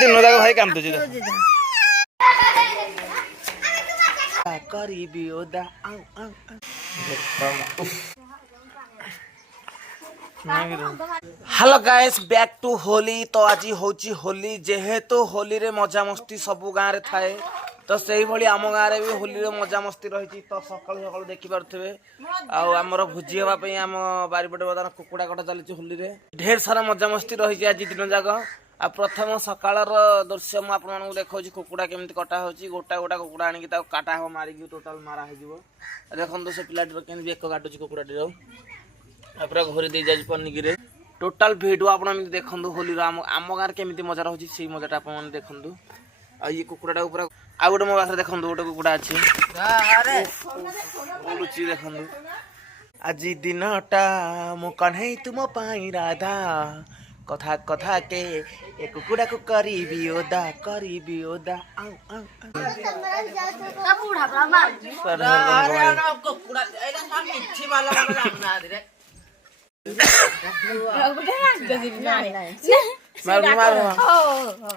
दिन जाक भाई काम तो करीबी ओदा hello guys back to Holi. तो आज होची होली जेहेतु होली रे मजा मस्ती सबु गाँव रे थाए तो सही भली आम गाँव रे भी होली रे मजा मस्ती रही। तो सकाळु सकाळु देखि पारथिबे आमर भोजी हवा पई आम बारीपटे बर्तमान कुकुड़ा कटा चली होली रे ढेर सारा मजा मस्ती रही आज दिन जाक। आ प्रथम सकाळर दृश्य मु आपन देखौछि कुकुड़ा केमति कटा होछि। गोटा गोटा कुकुड़ा आनि ता काटा हो मारी टोटल मारा हो जिवो। देखन से पिलाटी केमति बेक काटुछि कुकुड़ाटी रो पूरा घोरी दे जाय पनिकी टोटाल भिडियो आप देखु होली आम गाँव केमी मजा रही से मजाटा आप देखु। आ ये कुकुड़ा पूरा आ गोटे मो पाखे देखो गोटे कुकुड़ा अच्छी बुलुची देखु। आज दिनटा मु कन्हई तुम पाई राधा कथा कथा के ए कुकुड़ा को करीबी ओदा आउ आउ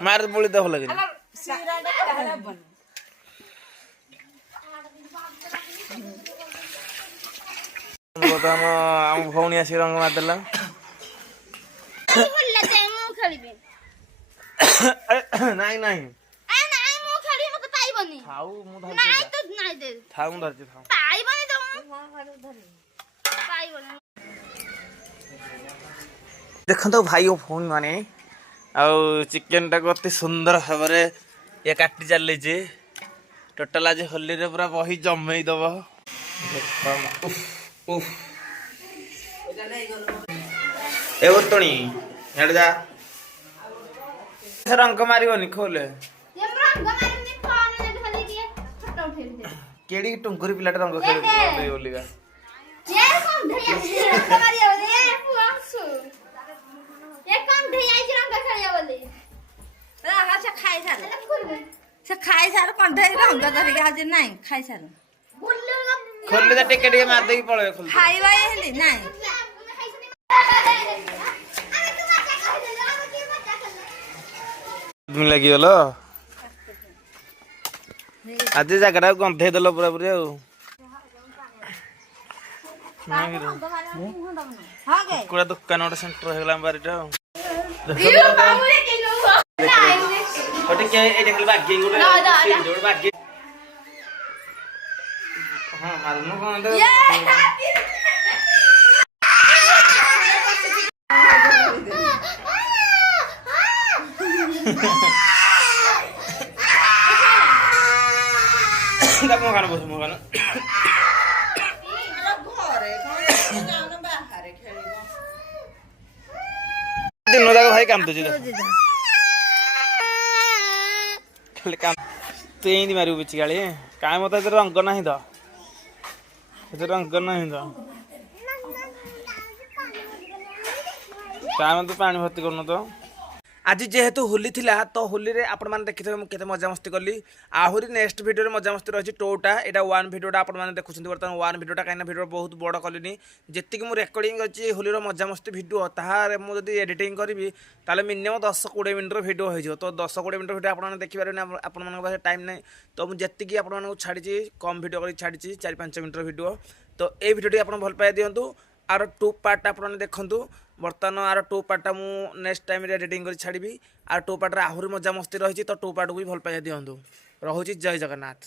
मार बोली तो भल आम भौणी आसी रंग मारदेला नाई नाई देखो भाई फोन माने चिकेन टाक अति सुंदर भाव ये काटी चली टोटाल आज होली रे पूरा बही जमे दब ए उतणी हेड जा रंग मारिबनी खोले केड़ी टुंकुरी पिलाट रंग खेल बोलिका खाई सार कंठे रंग धरिक आज नाई खाई सार खोले ता टिके टिके मार देकी पळे खोल खाइबा हेली नाई तुम लगी गलो आज जगह गंधे दल पूरा पूरी कुकुड़ा दुकान गोटे सेंटर होगा बारीटा मोखान बस मोखान दिन जाक भाई काम तो खाली काम तू एंती मारू बिची गाड़ी क्या मत रंग ना तो रंग ना तो क्या मत पानी भर्ती करन तो आज जेहेतु होली थिला तो होली रे आपण माने देखिथे मु केते मजा मस्ती करली। आहुरी नेक्स्ट वीडियो रे मजा मस्ती रही टोटा एटा वन वीडियोटा आपण माने देखुछन बर्तमान वन वीडियोटा काइना वीडियो बहुत बड़ कलिनी जेति कि मु रेकॉर्डिंग अछि होली रो मजा मस्ती वीडियो ताहार मु जदी एडिटिंग करबी ताले मिनिमम 10-20 मिनिट रो वीडियो होई जो तो 10-20 मिनिट वीडियो आपण माने देखि पारे आपण माने पास टाइम नै तो मु जेति कि आपण माने छाडी छी कम वीडियो करी छाडी छी 4-5 मिनिट रो वीडियो तो ए वीडियोटी आपण भल पाए दियंतु आर 2 पार्ट आपण देखंतु बर्तमान आर 2 पार्ट मु नेक्स्ट टाइम रे एडिटिंग कर छाड़ी आर 2 पार्ट रे आहुरी मजा मस्ती रही तो 2 पार्ट को भी भल पाई दियंतु। रहुची जय जगन्नाथ।